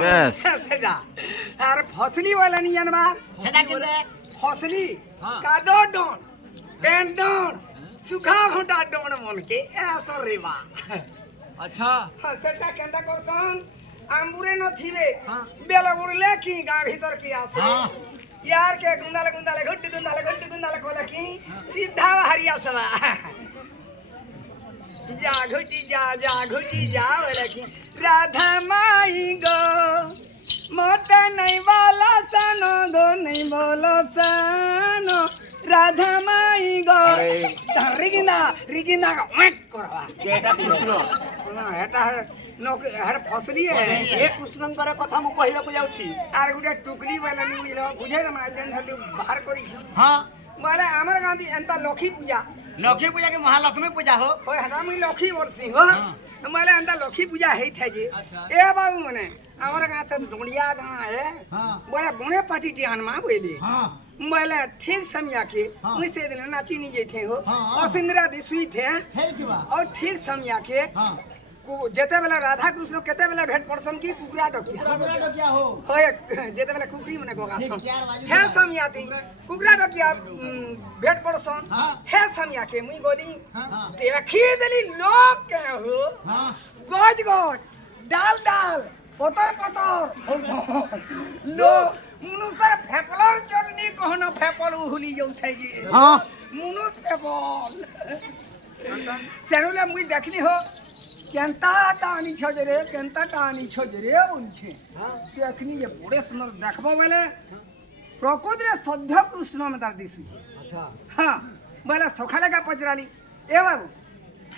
বেশ সেটা আর ফসলি বলে নি জানবার সেটা কেমনে ফসলি কাদো ডন পেন্ডন সুখা ভুটা ডন মনকে এসো রেবা अच्छा সেটা কেনটা করছন আম্বুরে নথিবে বেল উড়লে কি গা ভিতর কি আছে यार के गुंदाले गुंदाले घुट्टी गुंदाले कोला की सीधा बाहरी आसला जा घुटी जा बोले की राधा माई गो मत नहीं वाला सनो गो नहीं बोलो सनो राधा माई गो रिगिना का मत करवा এটা কৃষ্ণ ना एटा है नौकरी हर फसली है ଏ କୃଷ୍ଣଙ୍କର କଥା ମୁଁ କହିବାକୁ ଯାଉଛି আর গুটে টুকরি বেলা নি মিলো বুঝে না মাঝে হাতে বাহার করিছ ହଁ বলে আমার গাঁদি এন্তা লক্ষ্মী পূজা ଲକ୍ଷ୍ମୀ ପୂଜା କି ମହାଲକ୍ଷ୍ମୀ ପୂଜା ହୋ ওই হাটা মুই লক্ষ্মী বলছি হো বলে এন্তা লক্ষ্মী পূজা হেই থাকে এ বাবু মানে আমার গাঁতে ডুড়িয়া গাঁ है বলে বনে পাটি টিয়াनमा বইলে বলে ঠিক समिया के मुई से दिन नाची नहीं गई थे हो और सिंदरा दी सुई थे और ठीक समिया के जेते बेला राधा कृष्ण केते बेला भेट पड़सन की कुकरा डकिया होय जेते बेला कुकरी मने गोगा हे समिया थी कुकरा डकिया भेट पड़सन हे समिया के मुई बोली देखी देली लोग के हो गोज डाल पतर लो मुनुसर फेपलर चटनी कहनो फेपल उहुली जाउ छै गे हां मुनुस फेपल सेनुले मुई देखली हो केंता टानी छो रे उनछे देखनी ये बड़े सुंदर देखबो बेले प्रकृति रे सद्य कृष्ण में तार दिसु छे अच्छा हां बेले सखाले का पचराली ए बाबू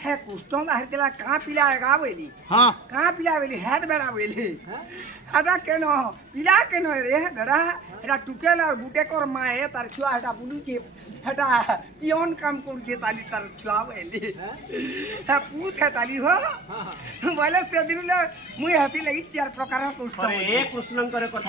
हे कृष्ण बाहर केला का पिला गा बोली हां का पिला बोली हेद बेड़ा बोली हटा केनो पिला केनो रे बेड़ा एटा टुकेल और बुटे कर माए तार छुआ हटा बुलू छे हटा पियोन काम करू छे ताली तार छुआ बोली है पूत है ताली हो बोले से दिन ले मुई हती लगी चार प्रकार कृष्ण अरे ए କୃଷ୍ଣଙ୍କର କଥା